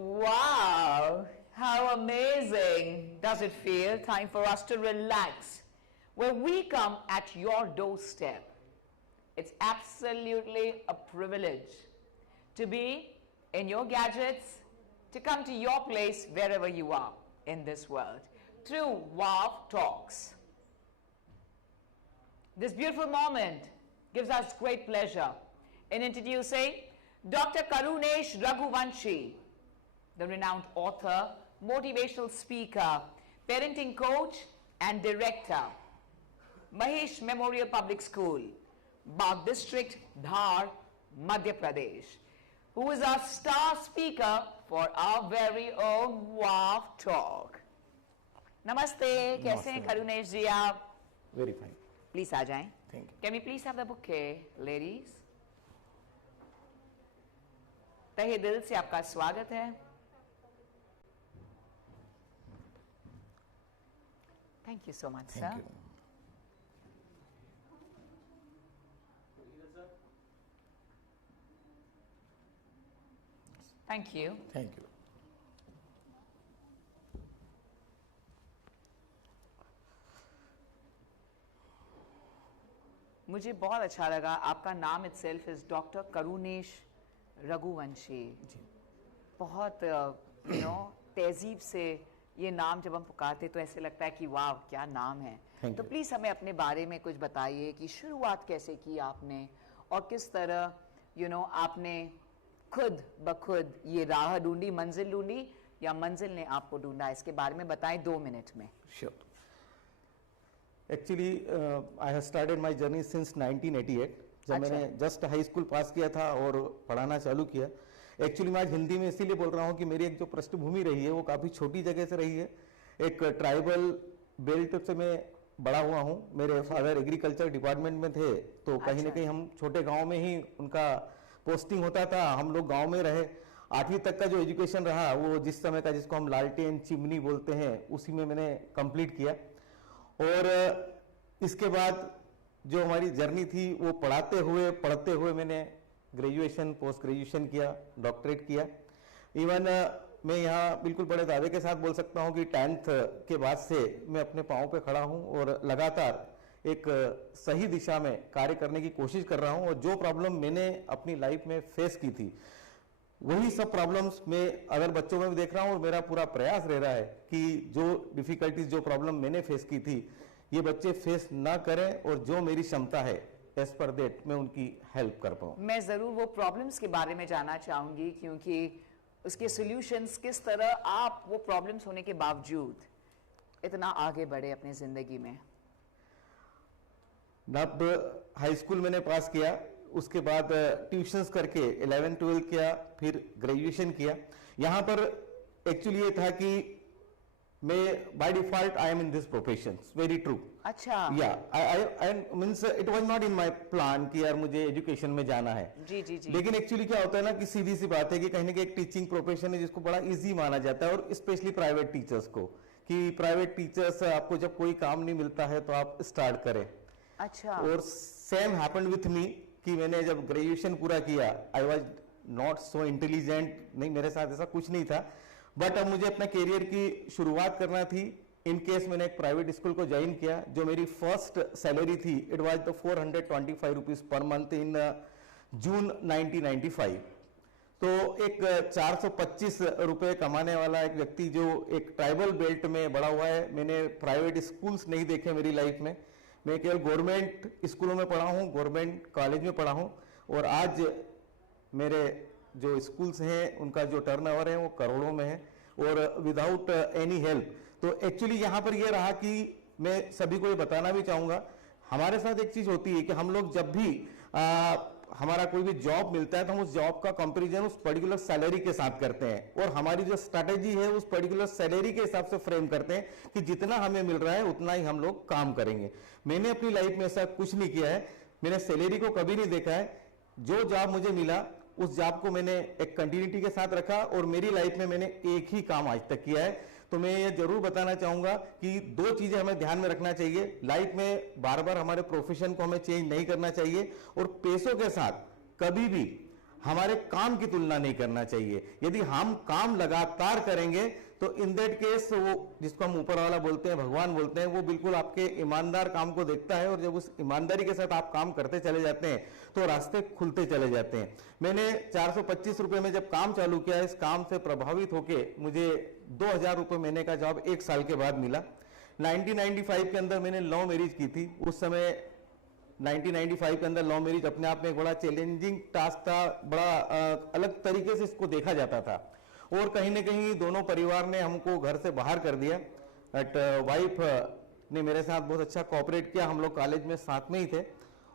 Wow, how amazing does it feel? Time for us to relax. Where we come at your doorstep. It's absolutely a privilege to be in your gadgets, to come to your place wherever you are in this world through WOW Talks. This beautiful moment gives us great pleasure in introducing Dr. Karunesh Raghuvanshi, the renowned author, motivational speaker, parenting coach and director, Mahesh Memorial Public School, Bagh District, Dhar, Madhya Pradesh, who is our star speaker for our very own WOW Talk. Namaste, कैसे हैं करुणेश जी आप? Very fine. Please आ जाएं. Thank you. Can we please have the bouquet, ladies? तहे दिल से आपका स्वागत है. Thank you so much, sir. Thank you. Thank you. Thank you. मुझे बहुत अच्छा लगा. आपका नाम itself is Dr. Karunesh Raghuvanshi. बहुत तहजीब से ये नाम जब हम पुकारते तो ऐसे लगता है कि वाह क्या नाम है. Thank तो you. प्लीज हमें अपने बारे में कुछ बताइए कि शुरुआत कैसे की आपने और किस तरह आपने खुद बखुद ये राह ढूंढी, मंजिल ढूंढी या मंजिल ने आपको ढूंढा. इसके बारे में बताएं 2 मिनट में. Sure. Actually, I have started my journey since 1988. जब अच्छा. मैंने जस्ट हाई स्कूल पास किया था और पढ़ाना चालू किया. एक्चुअली मैं आज हिंदी में इसीलिए बोल रहा हूँ कि मेरी एक जो पृष्ठभूमि रही है वो काफ़ी छोटी जगह से रही है. एक ट्राइबल बेल्ट से मैं बड़ा हुआ हूँ. मेरे फादर एग्रीकल्चर डिपार्टमेंट में थे तो कहीं ना अच्छा. कहीं हम छोटे गांव में ही उनका पोस्टिंग होता था. हम लोग गांव में रहे. 8वीं तक का जो एजुकेशन रहा वो जिस समय का जिसको हम लालटेन चिमनी बोलते हैं उसी में मैंने कंप्लीट किया. और इसके बाद जो हमारी जर्नी थी वो पढ़ते हुए मैंने ग्रेजुएशन पोस्ट ग्रेजुएशन किया, डॉक्टरेट किया. इवन मैं यहाँ बिल्कुल बड़े दावे के साथ बोल सकता हूँ कि 10th के बाद से मैं अपने पाँव पे खड़ा हूँ और लगातार एक सही दिशा में कार्य करने की कोशिश कर रहा हूँ. और जो प्रॉब्लम मैंने अपनी लाइफ में फेस की थी वही सब प्रॉब्लम्स मैं अगर बच्चों में भी देख रहा हूँ. और मेरा पूरा प्रयास रह रहा है कि जो डिफिकल्टीज जो प्रॉब्लम मैंने फेस की थी ये बच्चे फेस ना करें और जो मेरी क्षमता है एज पर दैट मैं उनकी हेल्प कर पाऊँ. मैं जरूर वो प्रॉब्लम्स के बारे में जानना चाहूंगी क्योंकि उसके सॉल्यूशंस किस तरह आप वो प्रॉब्लम्स होने के बावजूद इतना आगे बढ़े अपनी जिंदगी में. अब हाई स्कूल मैंने पास किया, उसके बाद ट्यूशंस करके 11th-12th किया, फिर ग्रेजुएशन किया. यहाँ पर एक्चुअली ये था कि मैं by default I am in this profession. Very true. अच्छा. या आई means it was not in my plan कि यार मुझे एजुकेशन में जाना है. जी जी जी. लेकिन एक्चुअली क्या होता है ना कि सीधी सी बात है कि कहीं ना कहीं एक टीचिंग प्रोफेशन है जिसको बड़ा इजी माना जाता है. और स्पेशली प्राइवेट टीचर्स को कि प्राइवेट टीचर्स आपको जब कोई काम नहीं मिलता है तो आप स्टार्ट करें. अच्छा. और सेम हैपेंड विथ मी कि मैंने जब ग्रेजुएशन पूरा किया I was not so intelligent. नहीं, मेरे साथ ऐसा कुछ नहीं था. बट अब मुझे अपना करियर की शुरुआत करना थी. इन केस मैंने एक प्राइवेट स्कूल को ज्वाइन किया. जो मेरी फर्स्ट सैलरी थी it was the 425 rupees per month in June 1995. तो एक 425 रुपए कमाने वाला एक व्यक्ति जो एक ट्राइबल बेल्ट में बड़ा हुआ है. मैंने प्राइवेट स्कूल्स नहीं देखे मेरी लाइफ में. मैं केवल गवर्नमेंट स्कूलों में पढ़ा हूँ, गवर्नमेंट कॉलेज में पढ़ा हूँ. और आज मेरे जो स्कूल्स हैं उनका जो टर्नओवर है वो करोड़ों में है और विदाउट एनी हेल्प. तो एक्चुअली यहाँ पर ये रहा कि मैं सभी को ये बताना भी चाहूँगा. हमारे साथ एक चीज़ होती है कि हम लोग जब भी हमारा कोई भी जॉब मिलता है तो हम उस जॉब का कंपैरिजन उस पर्टिकुलर सैलरी के साथ करते हैं. और हमारी जो स्ट्रैटेजी है उस पर्टिकुलर सैलरी के हिसाब से फ्रेम करते हैं कि जितना हमें मिल रहा है उतना ही हम लोग काम करेंगे. मैंने अपनी लाइफ में ऐसा कुछ नहीं किया है. मैंने सैलरी को कभी नहीं देखा है. जो जॉब मुझे मिला उस जॉब को मैंने एक कंटिन्यूटी के साथ रखा और मेरी लाइफ में मैंने एक ही काम आज तक किया है. तो मैं ये जरूर बताना चाहूंगा कि 2 चीजें हमें ध्यान में रखना चाहिए. लाइफ में बार बार हमारे प्रोफेशन को हमें चेंज नहीं करना चाहिए और पैसों के साथ कभी भी हमारे काम की तुलना नहीं करना चाहिए। यदि हम काम लगातार करेंगे तो इन दैट केस वो जिसको हम ऊपर वाला बोलते हैं, भगवान बोलते हैं, वो बिल्कुल आपके ईमानदार काम को देखता है, और जब उस ईमानदारी के साथ आप काम करते चले जाते हैं तो रास्ते खुलते चले जाते हैं। मैंने 425 रुपए में जब काम चालू किया, इस काम से प्रभावित होके मुझे 2000 रुपए महीने का जॉब 1 साल के बाद मिला। 1995 के अंदर मैंने लव मैरिज की थी। उस समय 1995 के अंदर लव मैरिज अपने आप में एक बड़ा चैलेंजिंग टास्क था, बड़ा अलग तरीके से इसको देखा जाता था, और कहीं ना कहीं दोनों परिवार ने हमको घर से बाहर कर दिया। बट वाइफ ने मेरे साथ बहुत अच्छा कोऑपरेट किया। हम लोग कॉलेज में साथ में ही थे,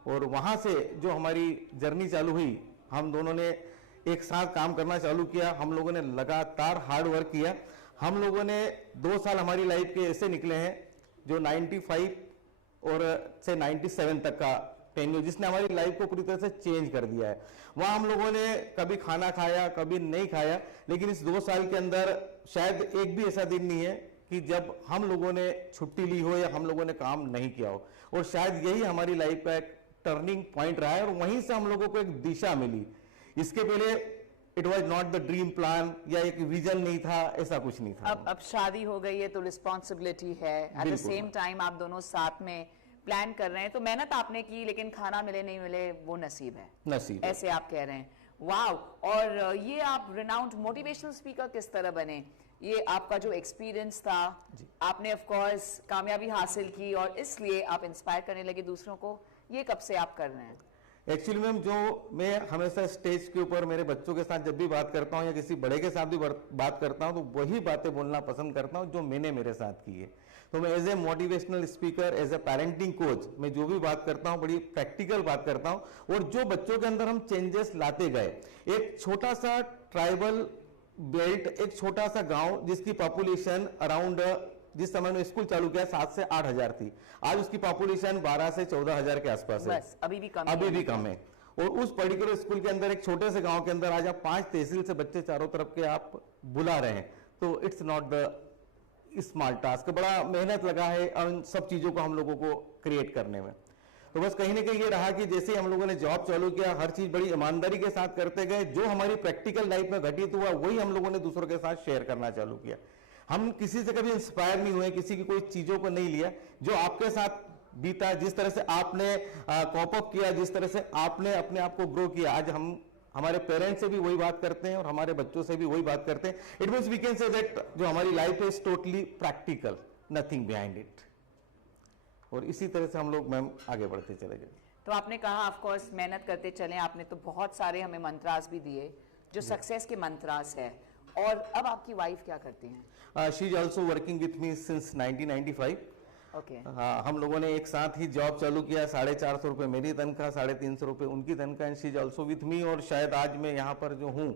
और वहां से जो हमारी जर्नी चालू हुई, हम दोनों ने एक साथ काम करना चालू किया। हम लोगों ने लगातार हार्ड वर्क किया। हम लोगों ने 2 साल हमारी लाइफ के ऐसे निकले हैं जो 95 और से 97 तक का टेन्योर, जिसने हमारी लाइफ को पूरी तरह से चेंज कर दिया है। वहां हम लोगों ने कभी खाना खाया, कभी नहीं खाया, लेकिन इस 2 साल के अंदर शायद एक भी ऐसा दिन नहीं है कि जब हम लोगों ने छुट्टी ली हो या हम लोगों ने काम नहीं किया हो। और शायद यही हमारी लाइफ का एक टर्निंग पॉइंट रहा है, और वहीं से हम लोगों को एक दिशा मिली। इसके पहले it was not the dream plan, या एक विजन नहीं था, ऐसा कुछ नहीं था। अब शादी हो गई है तो रिस्पॉन्सिबिलिटी है, एट द सेम टाइम आप दोनों साथ में प्लान कर रहे हैं, तो मेहनत आपने की, लेकिन खाना मिले नहीं मिले वो नसीब है, नसीब ऐसे आप कह रहे हैं। वाव। और ये आप रिनाउंड मोटिवेशनल स्पीकर किस तरह बने? ये आपका जो एक्सपीरियंस था, आपने ऑफ कोर्स कामयाबी हासिल की और इसलिए आप इंस्पायर करने लगे दूसरों को, ये कब से आप कर रहे हैं? एक्चुअली मैम, जो मैं हमेशा स्टेज के ऊपर मेरे बच्चों के साथ जब भी बात करता हूँ या किसी बड़े के साथ भी बात करता हूँ, तो वही बातें बोलना पसंद करता हूँ जो मैंने मेरे साथ की है। तो मैं as a motivational speaker, as a parenting coach, मैं जो भी बात करता हूँ बड़ी प्रैक्टिकल बात करता हूँ, और जो बच्चों के अंदर हम चेंजेस लाते गए। एक छोटा सा ट्राइबल बेल्ट, एक छोटा सा गांव जिसकी पॉपुलेशन अराउंड, जिस समय में स्कूल चालू किया 7 से 8 हजार थी, आज उसकी पॉपुलेशन 12 से 14 हजार के आसपास है। बस अभी भी कम है। और उस पर्टिकुलर स्कूल के अंदर, एक छोटे से गांव के अंदर आज आप 5 तहसील से बच्चे चारों तरफ के आप बुला रहे हैं, तो it's not the small task. बड़ा मेहनत लगा है उन सब चीजों को हम लोगों को क्रिएट करने में। तो बस कहीं ना कहीं ये रहा कि जैसे हम लोगों ने जॉब चालू किया, हर चीज बड़ी ईमानदारी के साथ करते गए। जो हमारी प्रैक्टिकल लाइफ में घटित हुआ वही हम लोगों ने दूसरों के साथ शेयर करना चालू किया। हम किसी से कभी इंस्पायर नहीं हुए, किसी की कोई चीजों को नहीं लिया। जो आपके साथ बीता, जिस तरह से आपने कॉप अप किया, जिस तरह से आपने अपने आप को ग्रो किया, आज हम हमारे पेरेंट्स से भी वही बात करते हैं और हमारे बच्चों से भी वही बात करते हैं। It means we can say that जो हमारी life is totally practical, nothing behind it. और इसी तरह से हम लोग मैम आगे बढ़ते चले गए। तो आपने कहा ऑफ कोर्स मेहनत करते चले, आपने तो बहुत सारे हमें मंत्रास भी दिए जो सक्सेस के मंत्रास है। और अब आपकी वाइफ क्या करती हैं? She is also working with me since 1995। Okay. हाँ, हम लोगों ने एक साथ ही जॉब चालू किया। 450 रुपए मेरी तनख्वाह, 350 रुपए उनकी तनख्वाह, and she is also with me. और शायद आज मैं यहाँ पर जो हूँ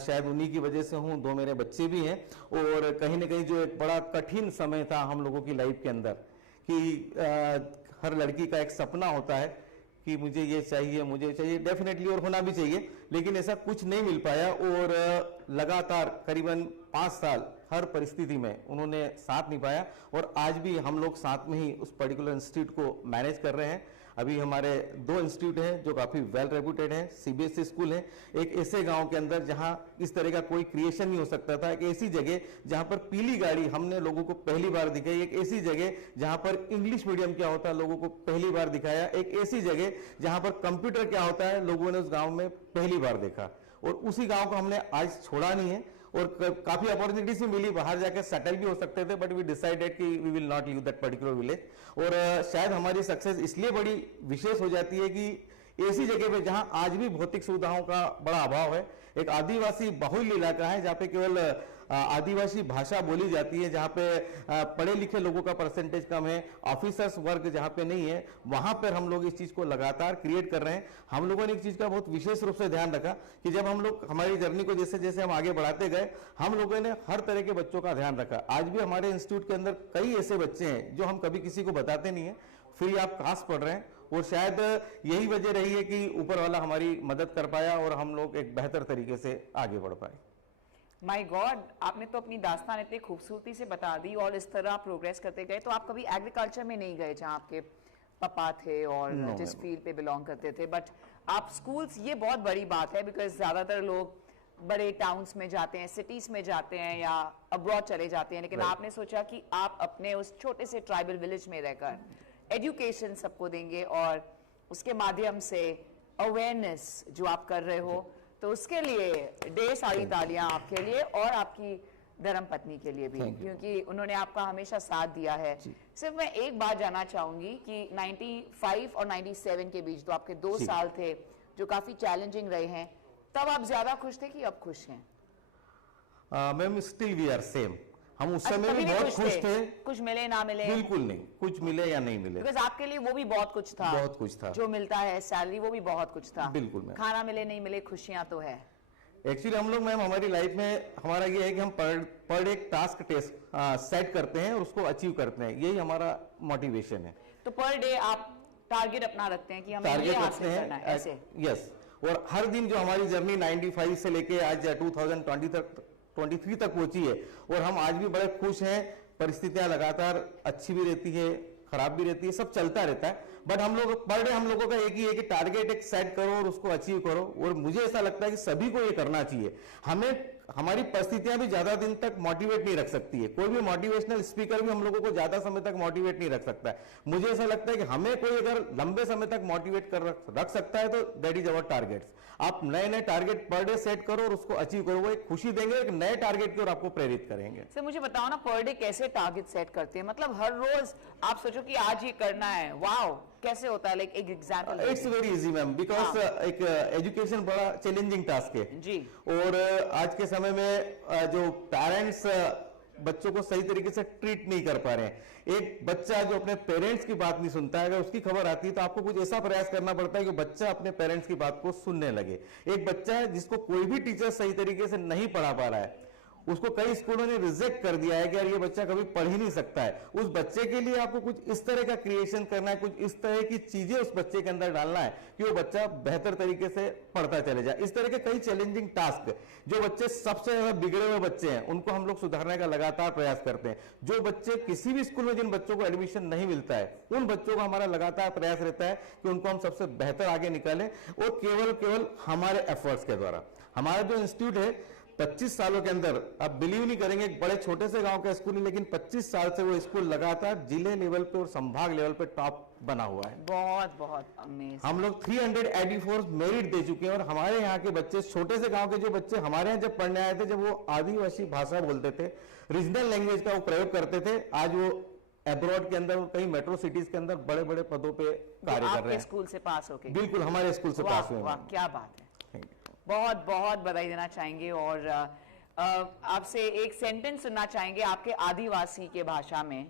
शायद उन्हीं की वजह से हूँ। 2 मेरे बच्चे भी हैं। और कहीं ना कहीं जो एक बड़ा कठिन समय था हम लोगों की लाइफ के अंदर, कि हर लड़की का एक सपना होता है कि मुझे ये चाहिए, मुझे चाहिए, डेफिनेटली, और होना भी चाहिए, लेकिन ऐसा कुछ नहीं मिल पाया। और लगातार करीबन 5 साल हर परिस्थिति में उन्होंने साथ निभाया, और आज भी हम लोग साथ में ही उस पर्टिकुलर इंस्टीट्यूट को मैनेज कर रहे हैं। अभी हमारे 2 इंस्टीट्यूट हैं जो काफी वेल रेप्यूटेड हैं, सीबीएसई स्कूल है। एक ऐसे गांव के अंदर जहां इस तरह का कोई क्रिएशन नहीं हो सकता था, एक ऐसी जगह जहां पर पीली गाड़ी हमने लोगों को पहली बार दिखाई, एक ऐसी जगह जहां पर इंग्लिश मीडियम क्या होता है लोगों को पहली बार दिखाया, एक ऐसी जगह जहां पर कंप्यूटर क्या होता है लोगों ने उस गांव में पहली बार देखा। और उसी गांव को हमने आज छोड़ा नहीं है, और काफी अपॉर्चुनिटीज भी मिली, बाहर जाकर सेटल भी हो सकते थे, बट वी डिसाइडेड कि we will not leave that particular village. और शायद हमारी सक्सेस इसलिए बड़ी विशेष हो जाती है कि ऐसी जगह पे जहां आज भी भौतिक सुविधाओं का बड़ा अभाव है, एक आदिवासी बहुल इलाका है जहां पे केवल आदिवासी भाषा बोली जाती है, जहां पे पढ़े लिखे लोगों का परसेंटेज कम है, ऑफिसर्स वर्ग जहां पे नहीं है, वहां पर हम लोग इस चीज को लगातार क्रिएट कर रहे हैं। हम लोगों ने एक चीज का बहुत विशेष रूप से ध्यान रखा कि जब हम लोग हमारी जर्नी को जैसे जैसे हम आगे बढ़ाते गए, हम लोगों ने हर तरह के बच्चों का ध्यान रखा। आज भी हमारे इंस्टीट्यूट के अंदर कई ऐसे बच्चे हैं जो हम कभी किसी को बताते नहीं है, फ्री ऑफ कास्ट पढ़ रहे हैं, और शायद यही वजह रही है कि ऊपर वाला हमारी मदद कर पाया और हम लोग एक बेहतर तरीके से आगे बढ़ पाए। माय गॉड, आपने तो अपनी दास्तान इतनी खूबसूरती से बता दी और इस तरह प्रोग्रेस करते गए। तो आप कभी एग्रीकल्चर में नहीं गए जहां आपके पापा थे और जिस फील्ड पे बिलोंग करते थे, बट आप स्कूल्स, ये बहुत बड़ी बात है बिकॉज ज्यादातर लोग बड़े टाउन्स में जाते हैं, सिटीज में जाते हैं या अब्रॉड चले जाते हैं, लेकिन आपने सोचा कि आप अपने उस छोटे से ट्राइबल विलेज में रहकर एजुकेशन सबको देंगे और उसके माध्यम से अवेयरनेस जो आप कर रहे हो, तो उसके लिए ढेर सारी तालियां आपके लिए और आपकी धर्म पत्नी के लिए भी, क्योंकि उन्होंने आपका हमेशा साथ दिया है। सिर्फ मैं एक बात जानना चाहूंगी कि 95 और 97 के बीच, तो आपके 2 साल थे जो काफी चैलेंजिंग रहे हैं, तब आप ज्यादा खुश थे कि अब खुश हैं? Ma'am still we are same, हम उस समय भी बहुत खुश थे। कुछ मिले ना मिले? बिल्कुल नहीं, कुछ मिले या नहीं मिले, बिकॉज आपके लिए वो भी बहुत कुछ था, बहुत कुछ था जो मिलता है सैलरी, वो भी बहुत कुछ था। बिल्कुल मैम, खाना मिले नहीं मिले, खुशियां तो है। एक्चुअली हम लोग मैम हमारी लाइफ में हमारा ये है कि हम पर डे एक टास्क टेस्ट सेट करते हैं और उसको अचीव करते हैं, यही हमारा मोटिवेशन है। तो पर डे आप टारगेट अपना रखते हैं कि हमें ये हासिल करना है, ऐसे? यस, और हर दिन जो हमारी जर्नी 95 से लेके आज 2023 तक पहुंची है, और हम आज भी बड़े खुश हैं। परिस्थितियां लगातार अच्छी भी रहती है, खराब भी रहती है, सब चलता रहता है, बट हम लोग पर डे हम लोगों का एक ही है कि टारगेट एक सेट करो और उसको अचीव करो। और मुझे ऐसा लगता है कि सभी को ये करना चाहिए। हमें हमारी परिस्थितियां भी ज्यादा दिन तक मोटिवेट नहीं रख सकती है, कोई भी मोटिवेशनल स्पीकर भी हम लोगों को ज्यादा समय तक मोटिवेट नहीं रख सकता है। मुझे ऐसा लगता है कि हमें कोई अगर लंबे समय तक मोटिवेट कर रख सकता है तो दैट इज अवर टारगेट्स। आप नए नए टारगेट पर डे सेट करो और उसको अचीव करो, वो एक खुशी देंगे, एक नए टारगेट की ओर आपको प्रेरित करेंगे। सर मुझे बताओ ना, पर डे कैसे टारगेट सेट करते हैं? मतलब हर रोज आप सोचो कि आज ये करना है, वाओ, कैसे होता है? लाइक एक example. It's very easy ma'am, because एक एजुकेशन बड़ा चैलेंजिंग टास्क है जी, और आज के समय में जो पेरेंट्स बच्चों को सही तरीके से ट्रीट नहीं कर पा रहे हैं। एक बच्चा जो अपने पेरेंट्स की बात नहीं सुनता है, अगर उसकी खबर आती है तो आपको कुछ ऐसा प्रयास करना पड़ता है कि बच्चा अपने पेरेंट्स की बात को सुनने लगे। एक बच्चा है जिसको कोई भी टीचर सही तरीके से नहीं पढ़ा पा रहा है, उसको कई स्कूलों ने रिजेक्ट कर दिया है कि यार ये बच्चा कभी पढ़ ही नहीं सकता है, उस बच्चे के लिए आपको कुछ इस तरह का क्रिएशन करना है, कुछ इस तरह की चीजें उस बच्चे के अंदर डालना है कि वो बच्चा बेहतर तरीके से पढ़ता चले जाए। इस तरह के कई चैलेंजिंग टास्क, जो बच्चे सबसे ज्यादा बिगड़े हुए बच्चे हैं उनको हम लोग सुधारने का लगातार प्रयास करते हैं। जो बच्चे किसी भी स्कूल में जिन बच्चों को एडमिशन नहीं मिलता है, उन बच्चों का हमारा लगातार प्रयास रहता है कि उनको हम सबसे बेहतर आगे निकालें, और केवल हमारे एफर्ट्स के द्वारा। हमारा जो इंस्टीट्यूट है 25 सालों के अंदर, आप बिलीव नहीं करेंगे, एक बड़े छोटे से गांव का स्कूल है, लेकिन 25 साल से वो स्कूल लगातार जिले लेवल पे और संभाग लेवल पे टॉप बना हुआ है। बहुत बहुत अमेजिंग। हम लोग 384 मेरिट दे चुके हैं, और हमारे यहाँ के बच्चे, छोटे से गांव के जो बच्चे हमारे यहाँ जब पढ़ने आए थे, जब वो आदिवासी भाषा बोलते थे, रीजनल लैंग्वेज का वो प्रयोग करते थे, आज वो अब्रॉड के अंदर, कई मेट्रो सिटीज के अंदर बड़े बड़े पदों पे कार्य कर रहे हैं। स्कूल से पास होके? बिल्कुल, हमारे स्कूल से पास हुए। क्या बात है, बहुत बहुत बधाई देना चाहेंगे। और आपसे एक सेंटेंस सुनना चाहेंगे आपके आदिवासी के भाषा में,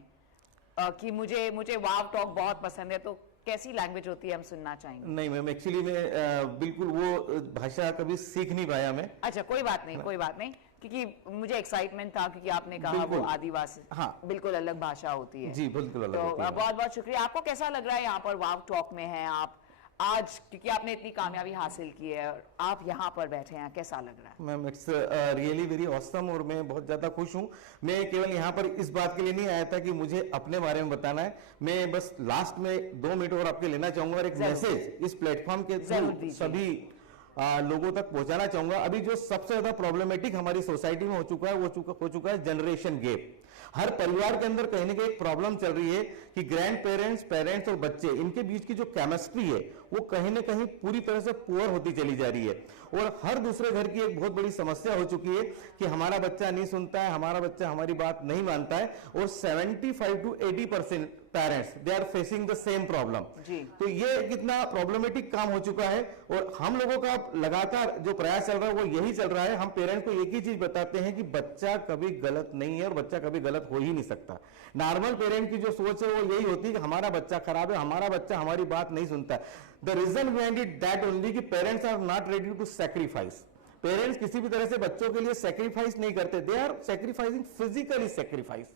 कि मुझे वाव टॉक बहुत पसंद है, तो कैसी लैंग्वेज होती है, हम सुनना चाहेंगे। नहीं मैम, एक्चुअली मैं बिल्कुल वो भाषा कभी सीख नहीं पाया मैं। अच्छा, कोई बात नहीं, कोई बात नहीं, क्योंकि मुझे एक्साइटमेंट था, क्योंकि आपने कहा वो आदिवासी, हाँ, बिल्कुल अलग भाषा होती है। जी बिल्कुल अलग तो होती है। बहुत बहुत शुक्रिया। आपको कैसा लग रहा है यहाँ पर वाव टॉक में हैं आप आज, क्योंकि आपने इतनी कामयाबी हासिल की है और आप यहाँ पर बैठे हैं, कैसा लग रहा है? Ma'am it's really very awesome, और मैं बहुत ज्यादा खुश हूँ। मैं केवल यहाँ पर इस बात के लिए नहीं आया था कि मुझे अपने बारे में बताना है, मैं बस लास्ट में 2 मिनट और आपके लेना चाहूंगा और एक मैसेज इस प्लेटफॉर्म के थ्रू सभी लोगों तक पहुंचाना चाहूंगा। अभी जो सबसे ज्यादा प्रॉब्लमेटिक हमारी सोसाइटी में हो चुका है, वो हो चुका है जनरेशन गैप। हर परिवार के अंदर कहीं ना कहीं एक प्रॉब्लम चल रही है कि ग्रैंड पेरेंट्स, पेरेंट्स और बच्चे, इनके बीच की जो केमिस्ट्री है वो कहीं ना कहीं पूरी तरह से पुअर होती चली जा रही है। और हर दूसरे घर की एक बहुत बड़ी समस्या हो चुकी है कि हमारा बच्चा नहीं सुनता है, हमारा बच्चा हमारी बात नहीं मानता है, और 75 to 80% parents they are facing the same problem. तो ये कितना प्रॉब्लमेटिक काम हो चुका है, और हम लोगों का लगातार जो प्रयास चल रहा है वो यही चल रहा है। हम पेरेंट्स को एक ही चीज बताते हैं कि बच्चा कभी गलत नहीं है और बच्चा कभी गलत हो ही नहीं सकता। नॉर्मल पेरेंट की जो सोच है वो यही होती है कि हमारा बच्चा खराब है, हमारा बच्चा हमारी बात नहीं सुनता। The reason behind it that only कि parents are not ready to sacrifice. Parents किसी भी तरह से बच्चों के लिए सैक्रिफाइस नहीं करते, they are sacrificing physically sacrifice.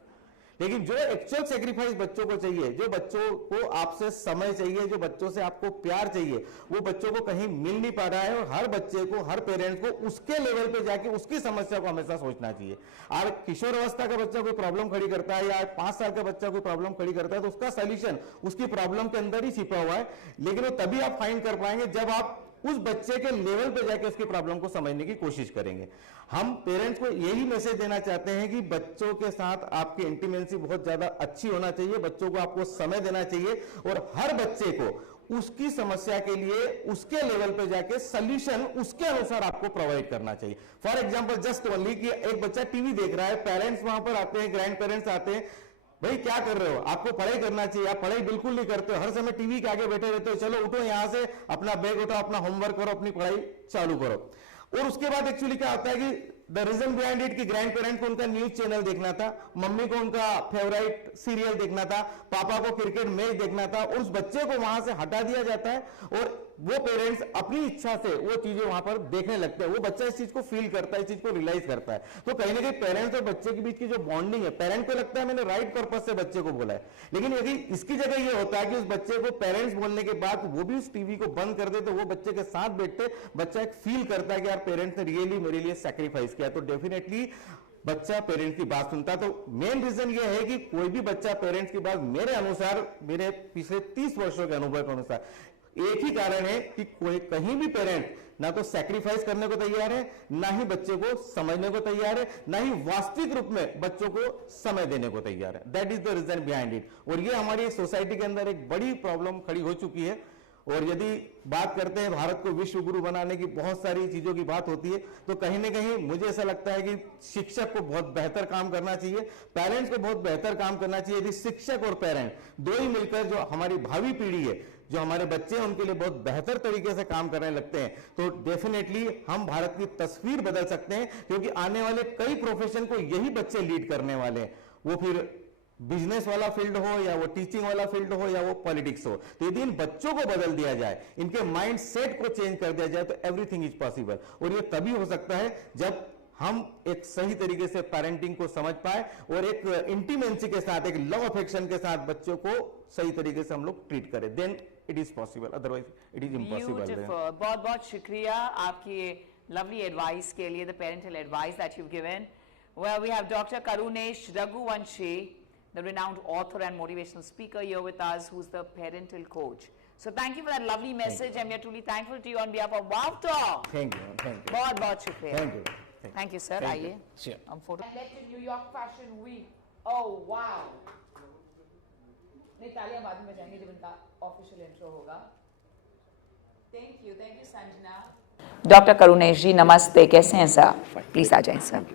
लेकिन जो एक्चुअल सेक्रीफाइस बच्चों को चाहिए, जो बच्चों को आपसे समय चाहिए, जो बच्चों से आपको प्यार चाहिए, वो बच्चों को कहीं मिल नहीं पा रहा है। और हर बच्चे को, हर पेरेंट्स को उसके लेवल पे जाके उसकी समस्या को हमेशा सोचना चाहिए। और किशोर अवस्था का बच्चा कोई प्रॉब्लम खड़ी करता है या 5 साल का बच्चा कोई प्रॉब्लम खड़ी करता है, तो उसका सोल्यूशन उसकी प्रॉब्लम के अंदर ही छिपा हुआ है। लेकिन वो तभी आप फाइंड कर पाएंगे जब आप उस बच्चे के लेवल पे जाके उसकी प्रॉब्लम को समझने की कोशिश करेंगे। हम पेरेंट्स को यही मैसेज देना चाहते हैं कि बच्चों के साथ आपकी इंटीमेसी बहुत ज्यादा अच्छी होना चाहिए, बच्चों को आपको समय देना चाहिए और हर बच्चे को उसकी समस्या के लिए उसके लेवल पे जाके सॉल्यूशन उसके अनुसार आपको प्रोवाइड करना चाहिए। फॉर एग्जांपल जस्ट ओनली कि एक बच्चा टीवी देख रहा है, पेरेंट्स वहां पर आते हैं, ग्रैंड पेरेंट्स आते हैं, भाई क्या कर रहे हो, आपको पढ़ाई करना चाहिए, आप पढ़ाई बिल्कुल नहीं करते हो, हर समय टीवी के आगे बैठे रहते हो, चलो उठो यहां से, अपना बैग उठाओ, अपना होमवर्क करो, अपनी पढ़ाई चालू करो। और उसके बाद एक्चुअली क्या होता है कि द रीजन बिहाइंड इट कि ग्रैंड पेरेंट को उनका न्यूज चैनल देखना था, मम्मी को उनका फेवरेट सीरियल देखना था, पापा को क्रिकेट मैच देखना था, और उस बच्चे को वहां से हटा दिया जाता है और वो पेरेंट्स अपनी इच्छा से वो चीजें वहां पर देखने लगते हैं। वो बच्चा इस चीज को फील करता है, इस चीज को रियलाइज करता है। तो कहीं ना कहीं पेरेंट्स और बच्चे के बीच की जो बॉन्डिंग है, पेरेंट को लगता है मैंने राइट पर्पज से बच्चे को बोला है, लेकिन यदि इसकी जगह ये होता है कि उस बच्चे को पेरेंट्स बोलने के बाद वो भी उस टीवी को बंद कर दे, तो वो बच्चे के साथ बैठते बच्चा एक फील करता है कि यार पेरेंट्स ने रियली मेरे लिए सैक्रिफाइस किया, तो डेफिनेटली बच्चा पेरेंट्स की बात सुनता है। तो मेन रीजन ये है कि कोई भी बच्चा पेरेंट्स की बात, मेरे अनुसार, मेरे पिछले 30 वर्षों के अनुभव के अनुसार, एक ही कारण है कि कोई कहीं भी पेरेंट ना तो सैक्रिफाइस करने को तैयार है, ना ही बच्चे को समझने को तैयार है, ना ही वास्तविक रूप में बच्चों को समय देने को तैयार है। That is the reason behind it. और ये हमारी सोसाइटी के अंदर एक बड़ी प्रॉब्लम खड़ी हो चुकी है। और यदि बात करते हैं भारत को विश्व गुरु बनाने की, बहुत सारी चीजों की बात होती है, तो कहीं ना कहीं मुझे ऐसा लगता है कि शिक्षक को बहुत बेहतर काम करना चाहिए, पेरेंट्स को बहुत बेहतर काम करना चाहिए। यदि शिक्षक और पेरेंट दो ही मिलकर जो हमारी भावी पीढ़ी है, जो हमारे बच्चे हैं, उनके लिए बहुत बेहतर तरीके से काम करने लगते हैं, तो डेफिनेटली हम भारत की तस्वीर बदल सकते हैं। क्योंकि आने वाले कई प्रोफेशन को यही बच्चे लीड करने वाले हैं, वो फिर बिजनेस वाला फील्ड हो या वो टीचिंग वाला फील्ड हो या वो पॉलिटिक्स हो। तो यदि इन बच्चों को बदल दिया जाए, इनके माइंड सेट को चेंज कर दिया जाए, तो एवरीथिंग इज पॉसिबल। और ये तभी हो सकता है जब हम एक सही तरीके से पेरेंटिंग को समझ पाए और एक इंटीमेंसी के साथ, एक लव अफेक्शन के साथ बच्चों को सही तरीके से हम लोग ट्रीट करें, then it is possible, otherwise it is impossible. बहुत बहुत शुक्रिया आपकी लवली एडवाइस के लिए, the parental advice that you given. Well, we have doctor Karunesh Raghuvanshi, the renowned author and motivational speaker here with us, who's the parental coach. So thank you for that lovely message, and we are truly thankful to you on behalf of Wow Talk. Thank you, thank you. बहुत बहुत शुक्रिया। Thank you. Thank you, sir. आइए। Sure. हम photo. Led to New York Fashion Week. Oh wow. नहीं, तालियां बाद में बजाएंगे जब इनका ऑफिशियल इंट्रो होगा। Thank you, Sanjana. Doctor Karunesh ji, नमस्ते, कैसे हैं सर? प्लीज आ जाएं सर।